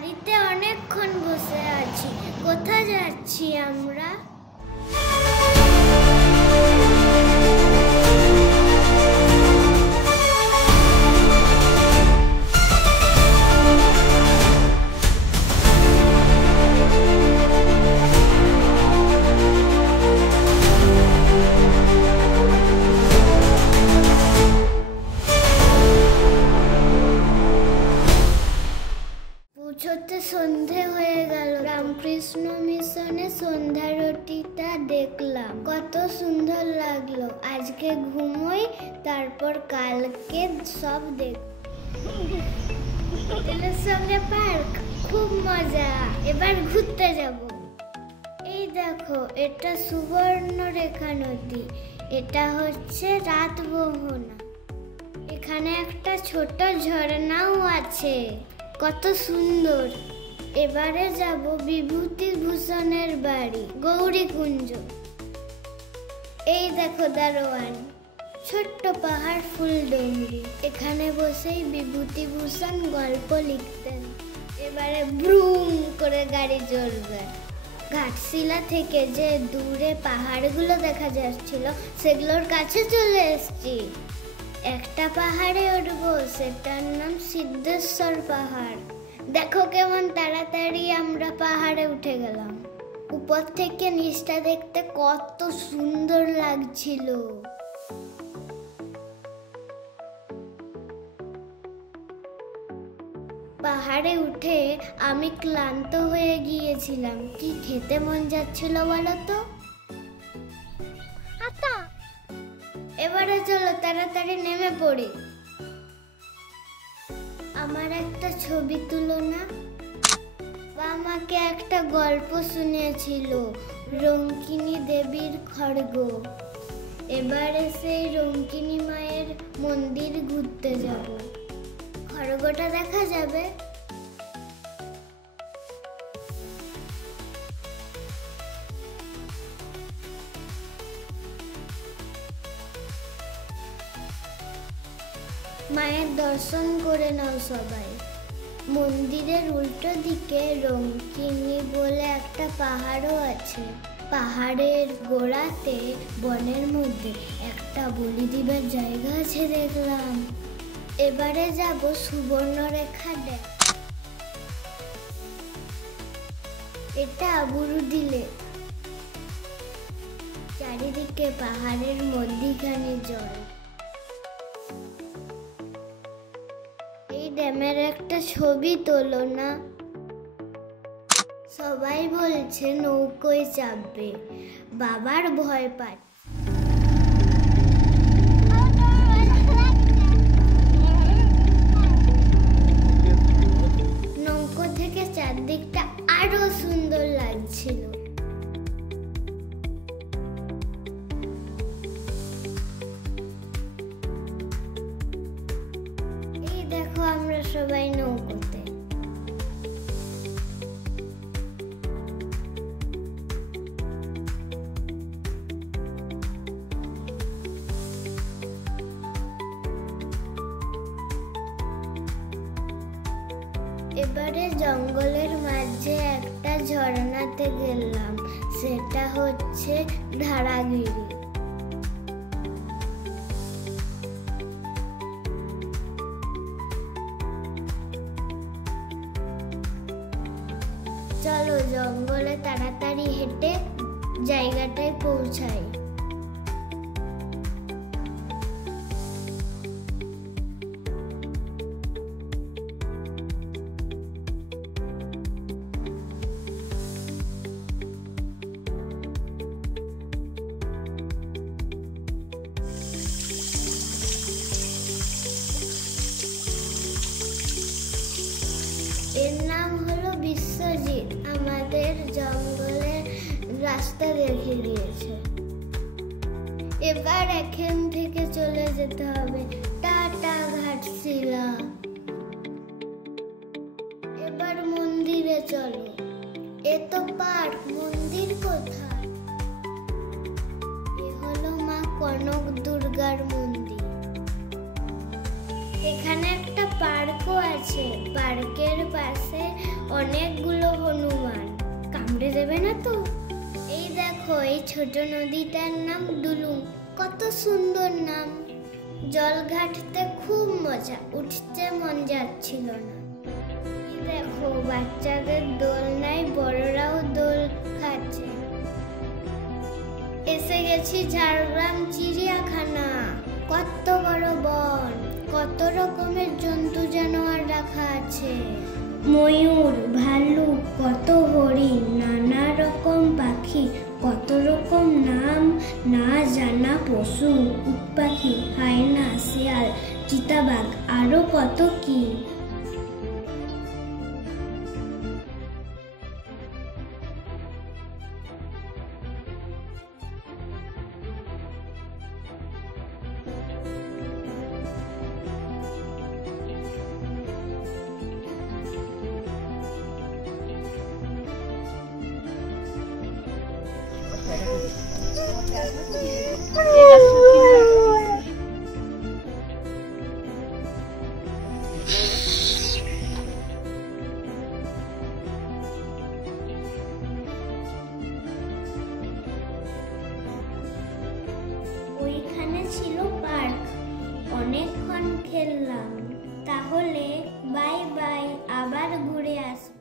গাড়িতে অনেকক্ষণ বসে আছি। কোথায় যাচ্ছি আমরা? পৌঁছতে সন্ধে হয়ে গেল। রামকৃষ্ণ মিশনে সন্ধ্যারতিটা দেখলাম, কত সুন্দর লাগলো। আজকে ঘুমোই, তারপর কালকে সব দেখ। হোটেলের সঙ্গে পার্ক, খুব মজা। এবার ঘুরতে যাব। এই দেখো, এটা সুবর্ণরেখা নদী। এটা হচ্ছে রাতমোহনা। এখানে একটা ছোট ঝর্ণাও আছে, কত সুন্দর। এবারে যাব বিভূতিভূষণের বাড়ি, গৌরীকুঞ্জ। এই দেখো দারোয়ান, ছোট্ট পাহাড়, ফুলডুঙরি। এখানে বসেই বিভূতিভূষণ গল্প লিখতেন। এবারে ব্রুম করে গাড়ি চলবে। ঘাটশিলা থেকে যে দূরে পাহাড়গুলো দেখা যাচ্ছিল, সেগুলোর কাছে চলে এসেছি। একটা পাহাড়ে উঠবো, সেটার নাম সিদ্ধেশ্বর পাহাড়। দেখো কেমন তাড়াতাড়ি আমরা পাহাড়ে উঠে গেলাম। উপর থেকে নিচটা দেখতে কত সুন্দর লাগছিল। পাহাড়ে উঠে আমি ক্লান্ত হয়ে গিয়েছিলাম। কি খেতে মন যাচ্ছিল বলো তো? এবারে চলো তাড়াতাড়ি নেমে পড়ি। আমার একটা ছবি তুলো না? আমাকে একটা গল্প শুনিয়েছিল, রঙ্কিনী দেবীর খড়গ। এবারে সেই রঙ্কিনী মায়ের মন্দির ঘুরতে যাব। খড়গটা দেখা যাবে। মায়ের দর্শন করে নাও সবাই। মন্দিরের উল্টো দিকে রঙ্কিনী বলে একটা পাহাড়ও আছে। পাহাড়ের গোড়াতে বনের মধ্যে একটা বলি দিবার জায়গা আছে দেখলাম। এবারে যাব সুবর্ণরেখা ড্যাম। এটা বুরুডিলে। চারিদিকে পাহাড়ের মধ্যিখানে জল। ড্যামের একটা ছবি তোলো না? সবাই বলছে নৌকোয় চাপবে, বাবার ভয় পায়। নৌকো থেকে চারদিকটা আরো সুন্দর লাগছিল। দেখো আমরা সবাই নৌকোতে। এবারে জঙ্গলের মাঝে একটা ঝর্ণাতে গেলাম, সেটা হচ্ছে ধারাগিরি। চলো জঙ্গলে তাড়াতাড়ি হেঁটে জায়গাটায় পৌঁছাই। এর নাম হলো বিশ্বজিৎ। আমাদের জঙ্গলে রাস্তা দেখিয়ে দিয়েছে। এবার এখান থেকে চলে যেতে হবে। টাটা ঘাটশিলা। এবার মন্দিরে চলো। এ তো পার্ক, মন্দির কোথায়? এ হলো মা কনক দুর্গার মন্দির। এখানে একটা পার্কও আছে। পার্কের পাশে অনেকগুলো হনুমান। কামড়ে দেবে না তো? এই দেখো, এই ছোট নদীটার নাম দুলুং। কত সুন্দর নাম। জল ঘাটতে খুব মজা, উঠতে মন যাচ্ছিল না। দেখো, বাচ্চাদের দোলনায় বড়রাও দোল খাচ্ছে। এসে গেছি ঝাড়গ্রাম চিড়িয়াখানা। কত বড় বন, কত রকমের জন্তু জানোয়ার রাখা আছে। ময়ূর, ভাল্লুক, কত হরিণ, নানা রকম পাখি, কত রকম নাম না জানা পশু, উট পাখি, হায়না, শিয়াল, চিতাবাঘ, আরো কত কি। ওইখানে ছিল পার্ক, অনেকক্ষণ খেললাম। তাহলে বাই বাই, আবার ঘুরে আসবো।